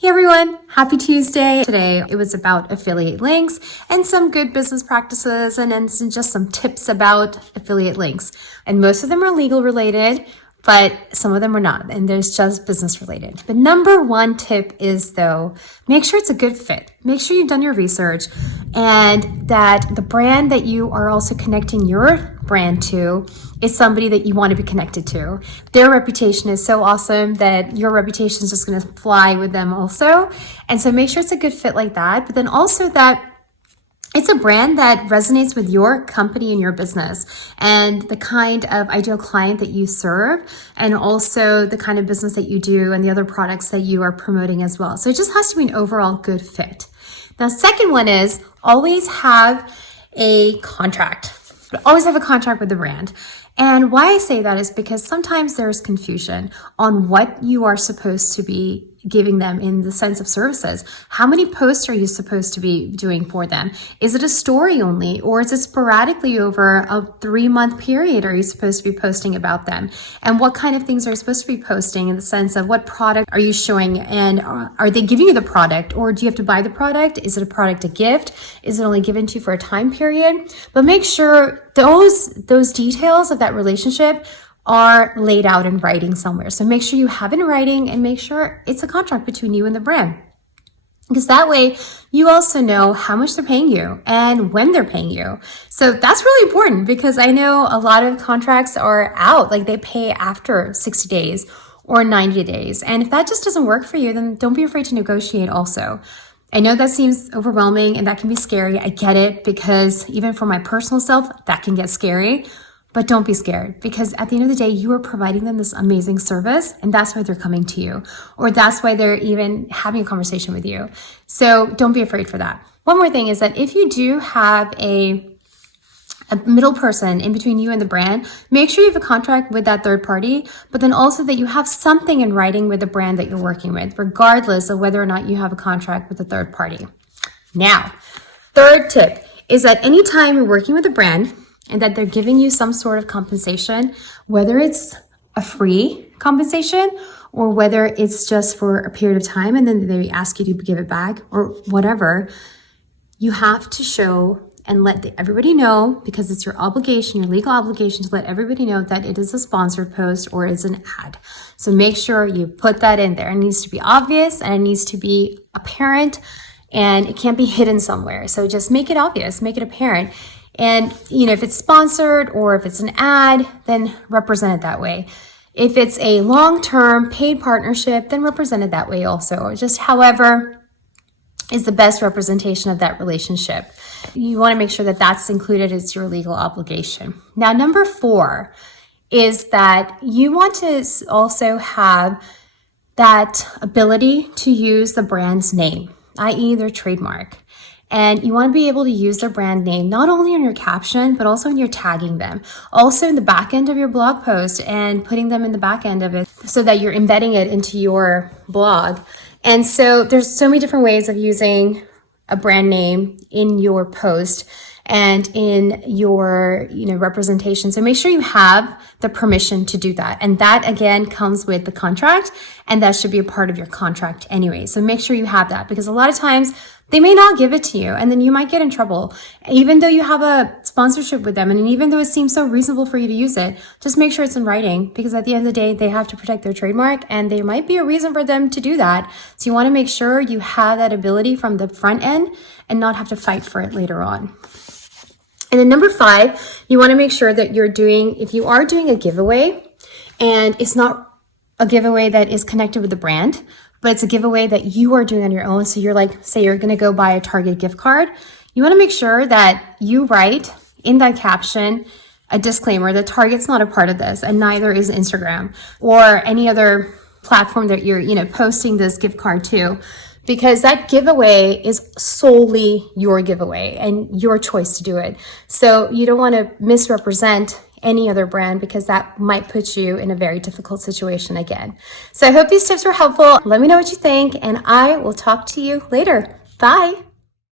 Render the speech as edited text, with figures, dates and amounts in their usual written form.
Hey everyone, happy Tuesday. Today it was about affiliate links and some good business practices and then just some tips about affiliate links. And most of them are legal related, but some of them are not. And there's just business related. The number one tip is though, make sure it's a good fit. Make sure you've done your research and that the brand that you are also connecting your brand to is somebody that you want to be connected to. Their reputation is so awesome that your reputation is just going to fly with them also. And so make sure it's a good fit like that, but then also that it's a brand that resonates with your company and your business and the kind of ideal client that you serve and also the kind of business that you do and the other products that you are promoting as well. So it just has to be an overall good fit. Now, second one is always have a contract. Always have a contract with the brand. And why I say that is because sometimes there's confusion on what you are supposed to be giving them in the sense of services. How many posts are you supposed to be doing for them? Is it a story only, or is it sporadically over a 3-month period are you supposed to be posting about them? And what kind of things are you supposed to be posting in the sense of what product are you showing, and are they giving you the product, or do you have to buy the product? Is it a product a gift? Is it only given to you for a time period? But make sure those details of that relationship are laid out in writing somewhere. So make sure you have it in writing and make sure it's a contract between you and the brand. Because that way you also know how much they're paying you and when they're paying you. So that's really important because I know a lot of contracts are out, like they pay after 60 days or 90 days. And if that just doesn't work for you, then don't be afraid to negotiate also. I know that seems overwhelming and that can be scary. I get it because even for my personal self, that can get scary. But don't be scared because at the end of the day, you are providing them this amazing service and that's why they're coming to you, or that's why they're even having a conversation with you. So don't be afraid for that. One more thing is that if you do have a middle person in between you and the brand, make sure you have a contract with that third party, but then also that you have something in writing with the brand that you're working with, regardless of whether or not you have a contract with the third party. Now, third tip is that anytime you're working with a brand, and that they're giving you some sort of compensation, whether it's a free compensation or whether it's just for a period of time and then they ask you to give it back or whatever, you have to show and let everybody know, because it's your obligation, your legal obligation to let everybody know that it is a sponsored post or it's an ad. So make sure you put that in there. It needs to be obvious and it needs to be apparent and it can't be hidden somewhere. So just make it obvious, make it apparent. And, if it's sponsored or if it's an ad, then represent it that way. If it's a long-term paid partnership, then represent it that way also. Just however is the best representation of that relationship. You want to make sure that that's included as your legal obligation. Now, number 4 is that you want to also have that ability to use the brand's name, i.e. their trademark. And you want to be able to use their brand name, not only in your caption, but also when you're tagging them. Also in the back end of your blog post and putting them in the back end of it so that you're embedding it into your blog. And so there's so many different ways of using a brand name in your post and in your, representation. So make sure you have the permission to do that. And that again comes with the contract, and that should be a part of your contract anyway. So make sure you have that, because a lot of times they may not give it to you and then you might get in trouble. Even though you have a sponsorship with them and even though it seems so reasonable for you to use it, just make sure it's in writing, because at the end of the day, they have to protect their trademark and there might be a reason for them to do that. So you want to make sure you have that ability from the front end and not have to fight for it later on. And then number 5, you want to make sure that if you are doing a giveaway and it's not a giveaway that is connected with the brand, but it's a giveaway that you are doing on your own. So you're like, say you're going to go buy a Target gift card. You want to make sure that you write in that caption a disclaimer that Target's not a part of this and neither is Instagram or any other platform that you're, posting this gift card to. Because that giveaway is solely your giveaway and your choice to do it. So you don't want to misrepresent any other brand, because that might put you in a very difficult situation again. So I hope these tips were helpful. Let me know what you think and I will talk to you later. Bye.